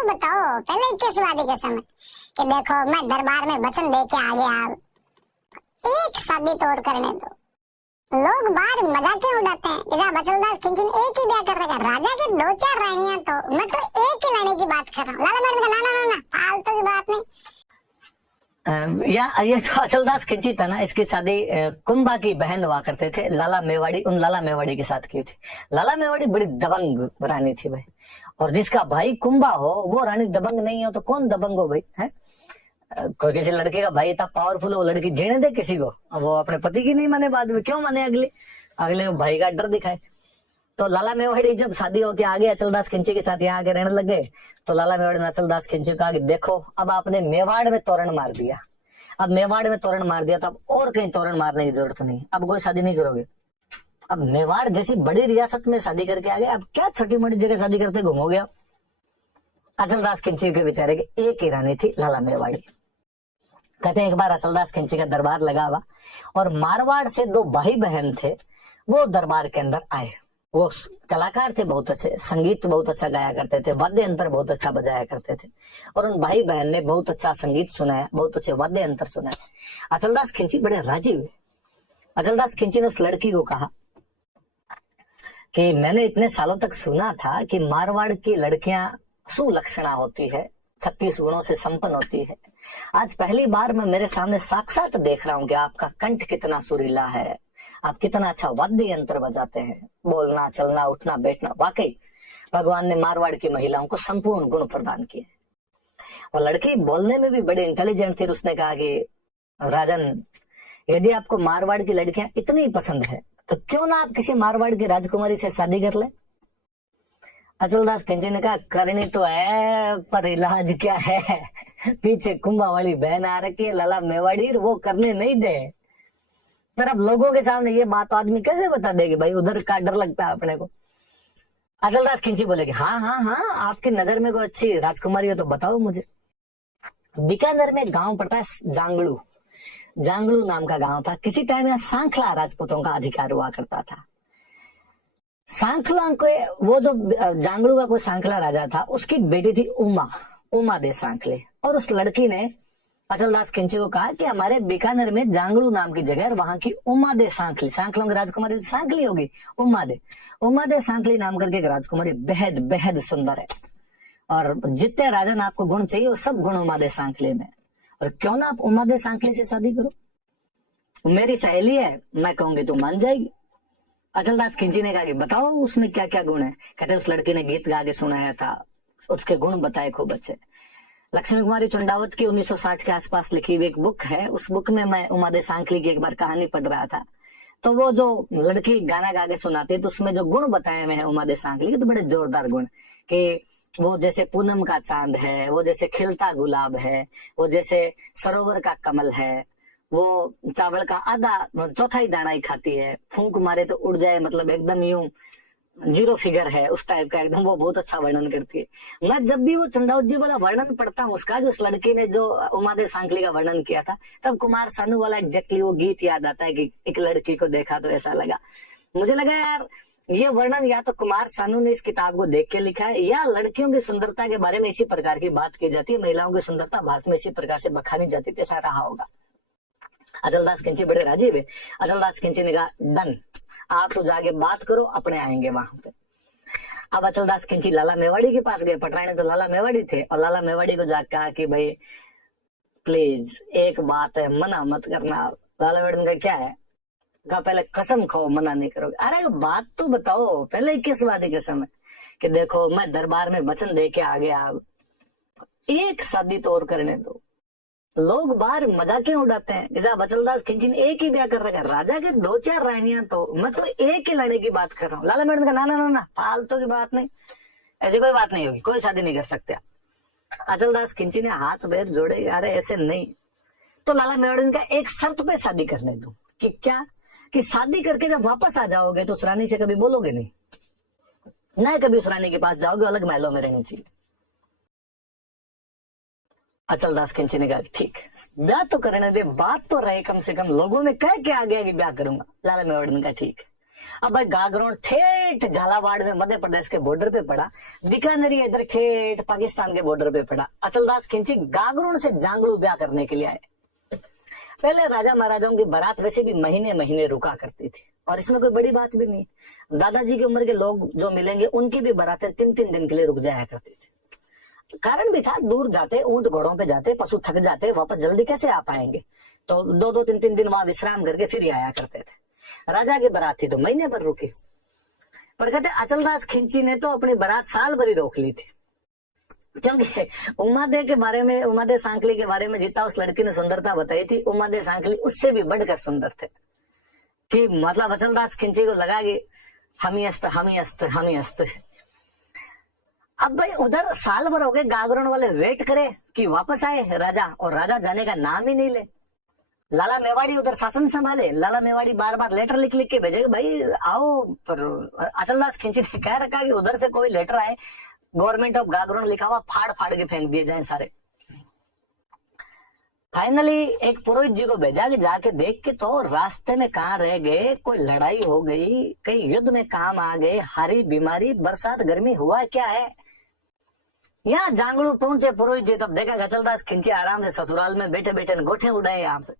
तो बताओ पहले 21वीं के समय कि देखो मैं दरबार में वचन दे के आ गया, एक शादी तो और करने दो। लोग बाहर मजाक उड़ाते हैं, इधर बचलदास खिंचिन एक ही ब्याह कर रहा है, राजा के 2-4 रानियां, तो मैं तो एक ही लाने की बात कर रहा हूँ। लाला मैडम का ना ना ना फालतू की बात नहीं। ये जो अचलदास खिंची था ना, इसकी शादी कुंभा की बहन हुआ करते थे लाला मेवाड़ी, उन लाला मेवाड़ी के साथ की थी। लाला मेवाड़ी बड़ी दबंग रानी थी भाई, और जिसका भाई कुंभा हो वो रानी दबंग नहीं हो तो कौन दबंग हो भाई, है? कोई किसी लड़के का भाई इतना पावरफुल हो, वो लड़की जीने दे किसी को, वो अपने पति की नहीं माने, बाद में क्यों माने अगले अगले भाई का डर दिखाए। तो लाला मेवाड़ी जब शादी होके आगे अचलदास खिंची के साथ यहाँ आके रहने लग गए, तो लाला मेवाड़ी ने अचलदास खिंची को कहा कि देखो अब आपने मेवाड़ में तोरण मार दिया, अब मेवाड़ में तोरण मार दिया तो अब और कहीं तोरण मारने की जरूरत नहीं, अब कोई शादी नहीं करोगे। अब मेवाड़ जैसी बड़ी रियासत में शादी करके आ गए, अब क्या छोटी मोटी जगह शादी करते घूमोगे आप। अचलदास खिंची के बेचारे के एक ही रानी थी लाला मेवाड़ी। कहते हैं एक बार अचलदास खिंची का दरबार लगा हुआ और मारवाड़ से 2 भाई बहन थे, वो दरबार के अंदर आए। वो कलाकार थे, बहुत अच्छे संगीत बहुत अच्छा गाया करते थे, वाद्य यंत्र बहुत अच्छा बजाया करते थे, और उन भाई बहन ने बहुत अच्छा संगीत सुनाया, बहुत अच्छे वाद्य यंत्र सुनाए। अचलदास खिंची बड़े राजी हुए। अचलदास खिंची ने उस लड़की को कहा कि मैंने इतने सालों तक सुना था कि मारवाड़ की लड़कियां सुलक्षणा होती है, 36 गुणों से संपन्न होती है। आज पहली बार मैं मेरे सामने साक्षात देख रहा हूँ कि आपका कंठ कितना सुरीला है, आप कितना अच्छा वाद्य यंत्र बजाते हैं, बोलना चलना उठना बैठना, वाकई भगवान ने मारवाड़ की महिलाओं को संपूर्ण गुण प्रदान किए। और लड़की बोलने में भी बड़ी इंटेलिजेंट थी। उसने कहा कि राजन, यदि आपको मारवाड़ की लड़कियां इतनी पसंद है तो क्यों ना आप किसी मारवाड़ की राजकुमारी से शादी कर ले। अचलदास खिंची ने कहा करनी तो है पर इलाज क्या है, पीछे कुंभा वाली बहन आ रखी है लाला मेवाड़ी, वो करने नहीं दे। पर अब लोगों के सामने ये बात आदमी कैसे बता देगी भाई, उधर का डर लगता है अपने को। अचलदास खिंची बोले कि हाँ हाँ हाँ, आपकी नजर में कोई अच्छी राजकुमारी हो तो बताओ मुझे। बीकानेर में एक गांव पड़ता है जांगड़ू, जांगड़ू नाम का गांव था। किसी टाइम यहाँ सांखला राजपूतों का अधिकार हुआ करता था। सांखला को, वो जो जांगड़ू का कोई सांखला राजा था, उसकी बेटी थी उमा दे सांखले, और उस लड़की ने अचलदास खिंची को कहा कि हमारे बीकानेर में जांगड़ू नाम की जगह, वहां की उमा दे सांखली, सांखलों की राजकुमारी सांखली होगी, उमा दे सांखली नाम करके एक राजकुमारी बेहद बेहद सुंदर है, और जितने राजन आपको गुण चाहिए वो सब गुण उमा दे सांखली में, और क्यों ना आप उमा दे सांखली से शादी करो, मेरी सहेली है, मैं कहूंगी तो मान जाएगी। अचलदास खिंची ने कहा कि बताओ उसमें क्या क्या गुण है। कहते उस लड़की ने गीत गा के सुनाया था, उसके गुण बताए खूब अच्छे। लक्ष्मी कुमारी चंडावत की 1960 के आसपास लिखी हुई एक बुक है, उस बुक में मैं उमा दे सांखली की एक बार कहानी पढ़ रहा था, तो वो जो लड़की गाना गा के सुनाती है तो उसमें जो गुण बताए हुए हैं उमा दे सांखली के, तो बड़े जोरदार गुण, कि वो जैसे पूनम का चांद है, वो जैसे खिलता गुलाब है, वो जैसे सरोवर का कमल है, वो चावल का आधा चौथाई दाना ही खाती है, फूंक मारे तो उड़ जाए, मतलब एकदम यूं 0 फिगर है उस टाइप का एकदम, वो बहुत अच्छा वर्णन करती है। मैं जब भी वो चंडावत जी वाला वर्णन पढ़ता हूँ उसका, उस लड़की ने जो उमा दे सांखली का वर्णन किया था, तब कुमार सानू वाला एग्जैक्टली वो गीत याद आता है कि एक लड़की को देखा तो ऐसा लगा। मुझे लगा यार ये वर्णन या तो कुमार सानू ने इस किताब को देख के लिखा है, या लड़कियों की सुंदरता के बारे में इसी प्रकार की बात की जाती है, महिलाओं की सुंदरता भारत में इसी प्रकार से बखानी जाती थी, ऐसा रहा होगा। अचलदास खिंची बड़े राजी हुए। अचलदास खिंची ने कहा डन, आप तो जाके बात करो, अपने आएंगे वहां पे। अब अचलदास खिंची लाला मेवाड़ी के पास गए, पटरानी तो लाला मेवाड़ी थे, और लाला मेवाड़ी को जाकर कहा कि भाई प्लीज एक बात है, मना मत करना। लाला मेवाड़ी ने कहा क्या है? कहा पहले कसम खाओ मना नहीं करोगे। अरे बात तो बताओ पहले, किस बात की कसम है? कि देखो मैं दरबार में वचन दे के आ गया, एक शादी तो और करने दो। लोग बाहर मजाकें उड़ाते हैं, जैसा अचलदास खिंची ने एक ही ब्याह कर रखा, राजा के 2-4 रानियां, तो मैं तो एक ही लाने की बात कर रहा हूँ। लाला मेवाड़ी का ना ना ना ना, फालतू की बात नहीं, ऐसी कोई बात नहीं होगी, कोई शादी नहीं कर सकते। अचलदास खिंची ने हाथ पैर जोड़े, अरे ऐसे नहीं। तो लाला मेवाड़ी का एक शर्त पे शादी करने दो। कि क्या? कि शादी करके जब वापस आ जाओगे तो उस रानी से कभी बोलोगे नहीं, ना कभी उस रानी के पास जाओगे, अलग महलों में रहनी चाहिए। अचलदास खिंची ने कहा ठीक है ब्याह तो करने दे, बात तो रहे कम से कम, लोगों में कह के आ गया कि ब्याह करूंगा। लाला मेवाड़ी ने कहा ठीक। अब भाई गागरोन ठेठ झालावाड़ में मध्य प्रदेश के बॉर्डर पे पड़ा, बीकानेर इधर ठेठ पाकिस्तान के बॉर्डर पे पड़ा। अचलदास खिंची गागरोन से जांगड़ू ब्याह करने के लिए आए। पहले राजा महाराजाओं की बारात वैसे भी महीने महीने रुका करती थी, और इसमें कोई बड़ी बात भी नहीं। दादाजी की उम्र के लोग जो मिलेंगे उनकी भी बारातें 3-3 दिन के लिए रुक जाया करती थी। कारण भी था, दूर जाते, ऊंट घोड़ों पे जाते, पशु थक जाते, वापस जल्दी कैसे आ पाएंगे, तो 2-2 3-3 दिन वहां विश्राम करके फिर आया करते थे। राजा की बारात थी तो महीने भर रुकी, पर कहते अचलदास खिंची ने तो अपनी बारात साल भर ही रोक ली थी, क्योंकि उमादे के बारे में, उमादे सांकली के बारे में जितना उस लड़की ने सुंदरता बताई थी, उमादे सांकली उससे भी बढ़कर सुंदर थे। कि मतलब अचलदास खिंची को लगा कि हम ही अस्त, हम ही अस्त, हम ही अस्त। अब भाई उधर साल भर हो गए, गागरोन वाले वेट करे कि वापस आए राजा, और राजा जाने का नाम ही नहीं ले। लाला मेवाड़ी उधर शासन संभाले, लाला मेवाड़ी बार बार लेटर लिख लिख के भेजे भाई आओ, पर अचलदास खिंची ने कह रखा कि उधर से कोई लेटर आए, गवर्नमेंट ऑफ गागरोन लिखा हुआ फाड़ फाड़ के फेंक दिए जाए सारे। फाइनली एक पुरोहित जी को भेजा कि जाके देख के तो रास्ते में कहाँ रह गए, कोई लड़ाई हो गई, कहीं युद्ध में काम आ गए, हारी बीमारी, बरसात गर्मी हुआ क्या है। यहाँ जांगड़ू पहुंचे पुरोहित जी, तब देखा अचलदास खिंची आराम से ससुराल में बैठे बैठे गोठे उड़ाए। यहाँ पे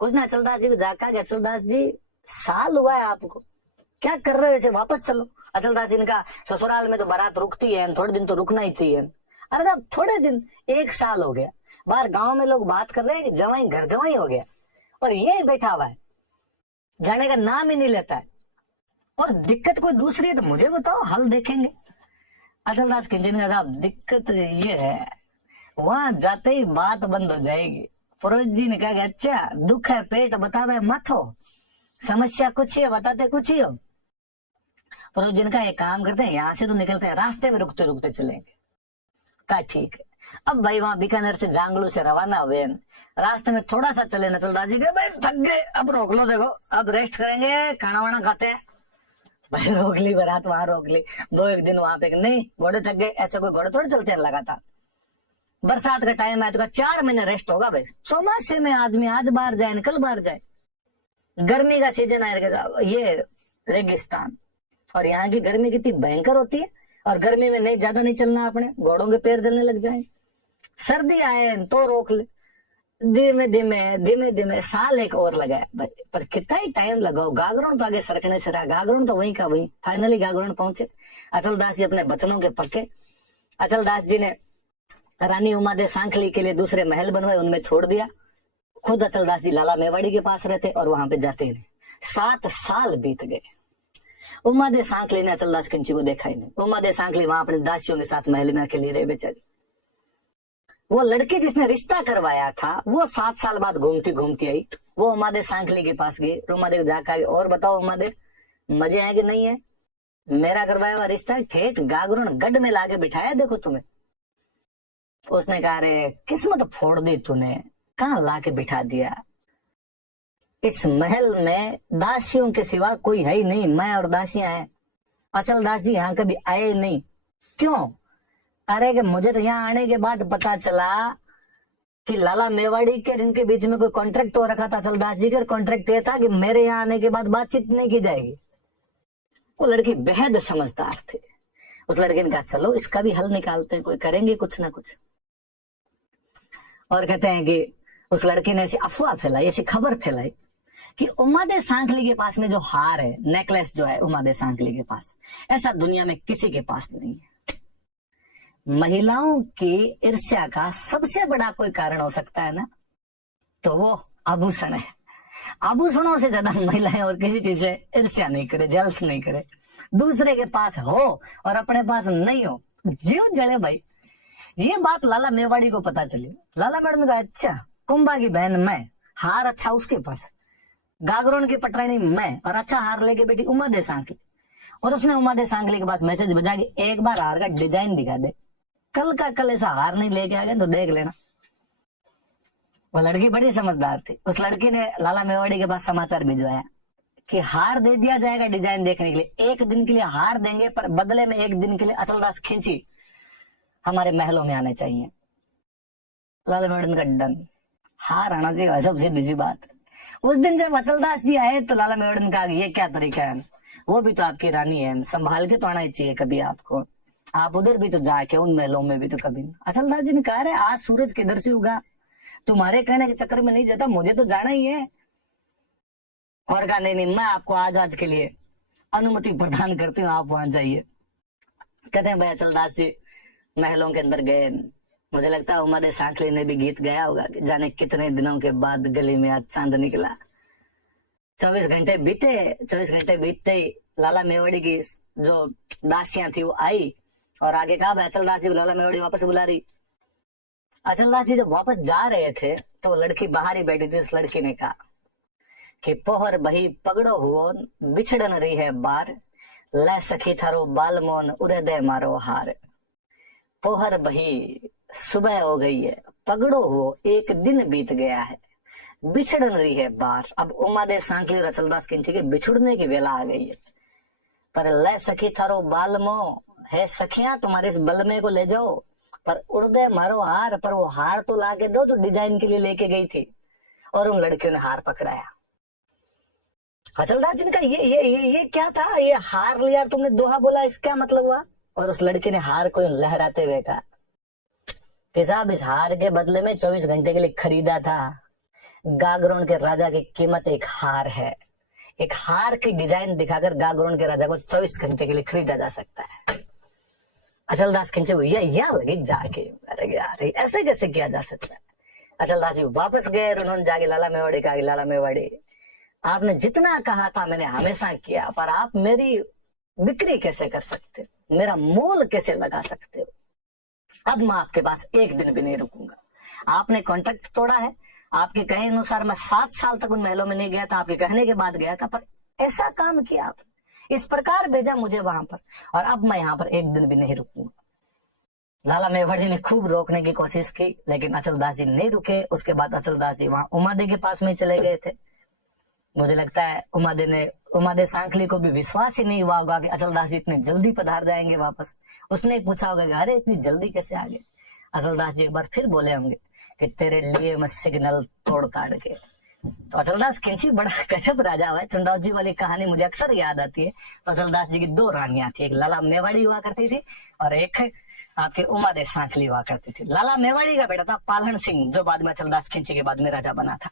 उसने अचलदास जी को जाकर कि अचलदास जी साल हुआ है आपको, क्या कर रहे हो, ऐसे वापस चलो। अचलदास जी ने कहा ससुराल में तो बारात रुकती है, थोड़े दिन तो रुकना ही चाहिए। अरे साहब थोड़े दिन, 1 साल हो गया, बाहर गांव में लोग बात कर रहे हैं कि जवाई घर जवाई हो गया, और ये बैठा हुआ है, जाने का नाम ही नहीं लेता है, और दिक्कत कोई दूसरी है तो मुझे बताओ, हल देखेंगे। अचलदास खिंची ने कहा दिक्कत ये है, वहां जाते ही बात बंद हो जाएगी। पुरोहित जी ने कहा अच्छा दुख है पेट बतावे मत हो, समस्या कुछ ही है बताते कुछ ही हो। पुरोहित जी ने कहा एक काम करते हैं, यहाँ से तो निकलते हैं, रास्ते में रुकते रुकते चलेंगे। कहा ठीक है। अब भाई वहां बीकानेर से जांगलू से रवाना हुए, रास्ते में थोड़ा सा चले, अचलदास जी कहे भाई थक गए, अब रोक लो, देखो अब रेस्ट करेंगे, खाना वाना खाते हैं। भाई रोक ली बारात, वहां रोक ली, 2-1 दिन वहां पे, नहीं घोड़े थक गए, ऐसे कोई घोड़े थोड़े चलते हैं लगातार। बरसात का टाइम है तो 4 महीने रेस्ट होगा भाई, चौमासे में आदमी आज बाहर जाए कल बाहर जाए। गर्मी का सीजन आएगा, ये रेगिस्तान, और यहाँ की गर्मी कितनी भयंकर होती है, और गर्मी में नहीं ज्यादा नहीं चलना अपने, घोड़ों के पैर जलने लग जाए। सर्दी आए तो रोक ले, धीमे धीमे धीमे धीमे साल एक और लगाया भाई, पर कितना ही टाइम लगाओ, गागरोन तो आगे सरकने से रहा, गागरोन तो वहीं का वहीं। फाइनली गागरोन पहुंचे, अचलदास जी अपने बचनों के पक्के। अचलदास जी ने रानी उमादे सांखली के लिए दूसरे महल बनवाए, उनमें छोड़ दिया। खुद अचलदास जी लाला मेवाड़ी के पास रहते और वहां पे जाते नहीं। 7 साल बीत गए, उमादे सांखली ने अचलदास खिंची को देखा ही नहीं। उमादे सांखली वहां अपने दासियों के साथ महल में अकेली रहे बेचारी। वो लड़की जिसने रिश्ता करवाया था वो 7 साल बाद घूमती घूमती आई, वो उमादे सांखली के पास गई। उमादे को जाकर आई, और बताओ उमादे मजे आए कि नहीं है, मेरा करवाया हुआ रिश्ता ठेठ गागरोन गढ़ में लाके बिठाया, देखो तुम्हें। उसने कहा अरे किस्मत फोड़ दी तूने, कहाँ लाके बिठा दिया, इस महल में दासियों के सिवा कोई है ही नहीं, मैं और दासियां हैं। अचलदास जी यहाँ कभी आए ही नहीं, क्यों? अरे कि मुझे तो यहाँ आने के बाद पता चला कि लाला मेवाड़ी के इनके बीच में कोई कॉन्ट्रैक्ट हो रखा था। अचलदास जी का कॉन्ट्रैक्ट ये था कि मेरे यहाँ आने के बाद बातचीत नहीं की जाएगी। वो लड़की बेहद समझदार थी। उस लड़के ने कहा चलो इसका भी हल निकालते हैं, कोई करेंगे कुछ ना कुछ। और कहते हैं कि उस लड़की ने ऐसी अफवाह फैलाई, ऐसी खबर फैलाई कि उमादे सांखली के पास में जो हार है, नेकलेस जो है उमादे सांखली के पास, ऐसा दुनिया में किसी के पास नहीं है। महिलाओं की ईर्ष्या का सबसे बड़ा कोई कारण हो सकता है ना, तो वो आभूषण है। आभूषणों से ज्यादा महिलाएं और किसी चीज से ईर्ष्या नहीं करे, जल्स नहीं करे। दूसरे के पास हो और अपने पास नहीं हो, जीव जले भाई। ये बात लाला मेवाड़ी को पता चली। लाला मेवाड़ी ने कहा अच्छा कुंभा की बहन मैं, हार अच्छा उसके पास, गागरोन की पटरानी मैं, और अच्छा हार लेके बेटी उमादे सांखली। और उसने उमादे सांखली के पास मैसेज भेजा कि एक बार हार का डिजाइन दिखा दे, कल का कल ऐसा हार नहीं लेके आ गए तो देख लेना। वो लड़की बड़ी समझदार थी। उस लड़की ने लाला मेवाड़ी के पास समाचार भिजवाया कि हार दे दिया जाएगा डिजाइन देखने के लिए, 1 दिन के लिए हार देंगे, पर बदले में 1 दिन के लिए अचलदास खिंची हमारे महलों में आने चाहिए। लाला मेवाड़ी का डन, हार आना चाहिए, सब सीधी सी बात। उस दिन जब अचलदास जी आए तो लाला मेवाड़ी ने कहा ये क्या तरीका है, वो भी तो आपकी रानी है, संभाल के तो आना ही चाहिए कभी आपको, आप उधर भी तो जाके उन महलों में भी तो कभी। अचलदास जी ने कहा, आज सूरज किधर से उगा, तुम्हारे कहने के चक्कर में नहीं जाता, मुझे तो जाना ही है। और कहा नहीं मैं आपको आज के लिए अनुमति प्रदान करती हूँ, आप वहां जाइए। कहते हैं भाई अचलदास जी महलों के अंदर गए, मुझे लगता है उमादे सांखली ने भी गीत गाया होगा कि जाने कितने दिनों के बाद गली में आज चांद निकला। 24 घंटे बीते, 24 घंटे बीतते ही लाला मेवाड़ी की जो दासियां थी वो आई और आगे कहा भाई अचलदास जी लाला मेवाड़ी वापस बुला रही। अचलदास जी जब वापस जा रहे थे तो लड़की बाहर ही बैठी थी। उस लड़की ने कहा कि पोहर बही पगड़ो हुओ बिछड़न रही है बार, ले सखी थारो बालमोन उरे दे मारो हार। पोहर बही सुबह हो गई है, पगड़ो हो एक दिन बीत गया है, बिछड़न रही है बार। अब उमादे सांखली और अचलदास किंची के बिछुड़ने की वेला आ गई है। पर ले सखी थारो बालमो है, सखियां तुम्हारे इस बलमे को ले जाओ, पर उड़दे मारो हार। पर वो हार तो लाके दो तो डिजाइन के लिए लेके गई थी। और उन लड़कियों ने हार पकड़ाया। अचलदास जी ने कहा ये क्या था, ये हार लिया तुमने, दोहा बोला, इसका मतलब हुआ। और उस लड़के ने हार को लहराते हुए कहा कि साहब इस हार के बदले में 24 घंटे के लिए खरीदा था। गागरोन के राजा की कीमत एक हार है। एक हार की डिजाइन दिखाकर गागरोन के राजा को 24 घंटे के लिए खरीदा जा सकता है। अचलदास खिंचे हुए या लगी जाके, अरे यार ऐसे कैसे किया जा सकता है। अचलदास जी वापस गए और उन्होंने जाके लाला मेवाड़ी कहा, लाला मेवाड़ी आपने जितना कहा था मैंने हमेशा किया, पर आप मेरी बिक्री कैसे कर सकते हो, मेरा मोल कैसे लगा सकते हो। अब मैं आपके पास एक दिन भी नहीं रुकूंगा। आपने कॉन्ट्रैक्ट तोड़ा है, आपके कहे अनुसार मैं 7 साल तक उन महलों में नहीं गया था, आपके कहने के बाद गया था, पर ऐसा काम किया आपने, इस प्रकार भेजा मुझे वहां पर, और अब मैं यहाँ पर एक दिन भी नहीं रुकूंगा। लाला मेवाड़ी ने खूब रोकने की कोशिश की, लेकिन अचलदास जी नहीं रुके। उसके बाद अचलदास जी वहां उमादे के पास में चले गए थे। मुझे लगता है उमादे सांखली को भी विश्वास ही नहीं हुआ होगा कि अचलदास जी इतनी जल्दी पधार जाएंगे वापस। उसने पूछा होगा कि अरे इतनी जल्दी कैसे आ गए। अचलदास जी एक बार फिर बोले होंगे कि तेरे लिए मैं सिग्नल तोड़ ताड़ के। तो अचलदास किंची बड़ा गजब राजा हुआ है। चुंडाव जी वाली कहानी मुझे अक्सर याद आती है। तो अचलदास जी की 2 रानियां थी, एक लाला मेवाड़ी हुआ करती थी और एक आपके उमादे सांखली हुआ करती थी। लाला मेवाड़ी का बेटा था पालहन सिंह, जो बाद में अचलदास खिंची के बाद में राजा बना था।